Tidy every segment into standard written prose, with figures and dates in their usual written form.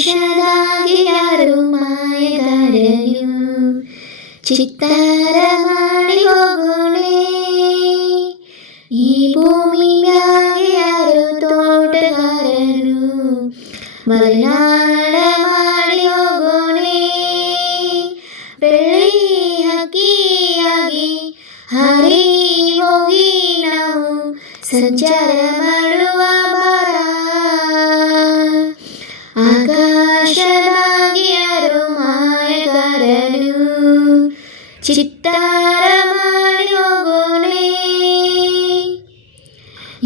ಆಕಾಶದಾಗೆ ಯಾರು ಮಾಯಗಾರನು ಚಿತ್ತಾರ ಮಾಡಿ ಹೋಗೋಣೆ ಈ ಭೂಮಿ ಮ್ಯಾಗೆ ಯಾರು ತೋಟಗಾರನು ಮಲೆನಾಡ ಮಾಡಿ ಹೋಗೋಣೆ ಬೆಳ್ಳಿ ಹಕ್ಕಿಯಾಗಿ ಹಾರಿ ಹೋಗಿ ನಾವು ಸಂಚಾರ ಮಾಡುವ ಬಾರ ಆಕಾಶದಾಗೆ ಯಾರು ಮಾಯಗಾರನು ಚಿತ್ತಾರ ಮಾಡಿ ಹೋಗೋಣೆ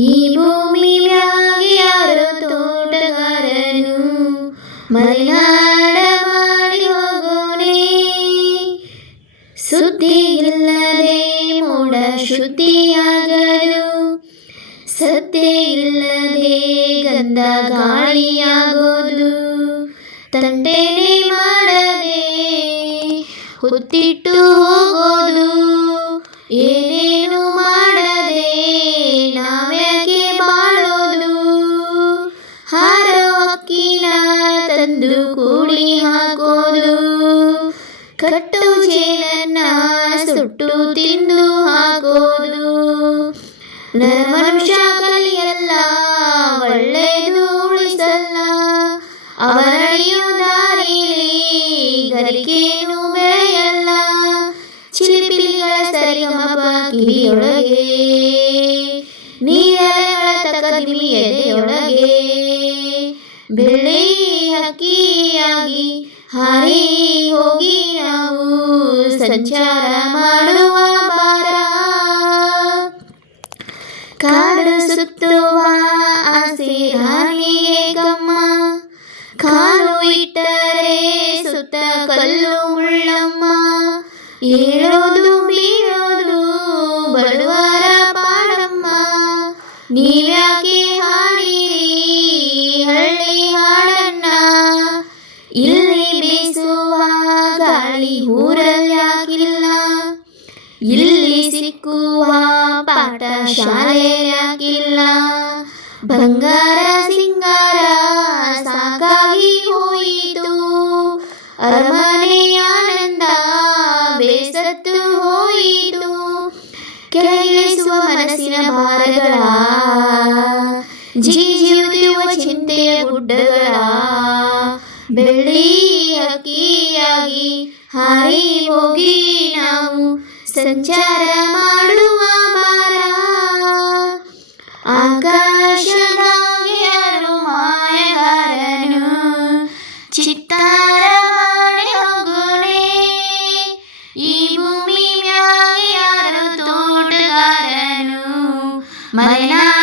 ಈ ಭೂಮಿ ಮ್ಯಾಗೆ ಯಾರು ತೋಟಗಾರನು ಮಲೆನಾಡ ಮಾಡಿ ಹೋಗೋಣೆ ಸುದ್ದಿ ಇಲ್ಲದೆ ಮೋಡ ಶುದ್ಧಿಯಾಗಲು ಸತ್ಯ ಇಲ್ಲದೆ ಗಂಧ ಗಾಳಿಯಾಗೋದು ತಂಟೆನೆ ಮಾಡದೆ ಹೊತ್ತಿಟ್ಟು ಹೋಗೋದು ಏನೇನು ಮಾಡದೆ ನಾವ್ಯಾಕೆ ಬಾಳೋದು ಹಾರೋ ಹಕ್ಕಿನ ತಂದು ಕೂಡಿ ಹಾಕೋದು ಕಟ್ಟು ಜೇನನ್ನ ಸುಟ್ಟು ತಿಂದು ಹಾಕೋದು ನರಮನುಷ್ಯ ಕಲಿಯಲ್ಲ ಒಳ್ಳೆಯದು ಉಳಿಸಲ್ಲ ಅವರಳಿಯೋ ದಾರಿಲಿ ಗರಿಕೇನು ಬೆಳೆಯಲ್ಲ ಚಿಲಿಪಿಲಿಗಳ ಸರಿಗಮಪ ಕಿರಿಯೊಳಗೆ ನೀರಗಳ ತಕದಿಮಿ ಎದೆಯೊಳಗೆ ಬೆಳ್ಳಿ ಹಕ್ಕಿಯಾಗಿ ಹಾರಿ ಹೋಗಿ ನಾವು ಸಂಚಾರ ಮಾಡುವ ಬಾರ ಕಾಡು ಸುತ್ತುವ ಆಸೆ ರಾಣಿಯೇ ಕಮ್ಮ ಕಾಲು ಇಟ್ಟರೆ ಸುತ್ತ ಕಲ್ಲು ಮುಳ್ಳಮ್ಮ ಏಳೋದು ಬೀಳೋದು ಬಡವರ ಪಾಡಮ್ಮ ನೀವ್ಯಾಕೆ ಹಾಡಿರಿ ಹಳ್ಳಿ ಹಾಡನ್ನ ಇಲ್ಲಿ ಬೀಸುವ ಗಾಳಿ ಊರಲ್ಯಾಕಿಲ್ಲ ಇಲ್ಲಿ ಸಿಕ್ಕುವ ಪಾಠ ಶಾಲೆಯಾಕಿಲ್ಲ ಬಂಗಾರ ಸಿಂಗಾರ ಸಾಕಾಗಿ ಹೋಯಿತು ಅರಮನೆಯ ಆನಂದ ಬೇಸತ್ತು ಹೋಯಿತು ಕೆಳಗಿಳಿಸುವ ಮನಸ್ಸಿನ ಭಾರಗಳ ಜೀಜಿಯುತ್ತಿರುವ ಚಿಂತೆಯ ಗುಡ್ಡಗಳ ಬೆಳ್ಳಿ ಹಕ್ಕಿಯಾಗಿ ಹಾರಿ ಹೋಗಿ ನಾವು ಸಂಚಾರ ಮಾಡುವ ಬಾರ ಆಕಾಶದಾಗೆ ಯಾರು ಮಾಯಗಾರನು ಚಿತ್ತಾರ ಮಾಡಿ ಹೋಗೋಣೆ ಈ ಭೂಮಿ ಮ್ಯಾಗೆ ಯಾರು ತೋಟಗಾರನು ಮಲೆನಾಡ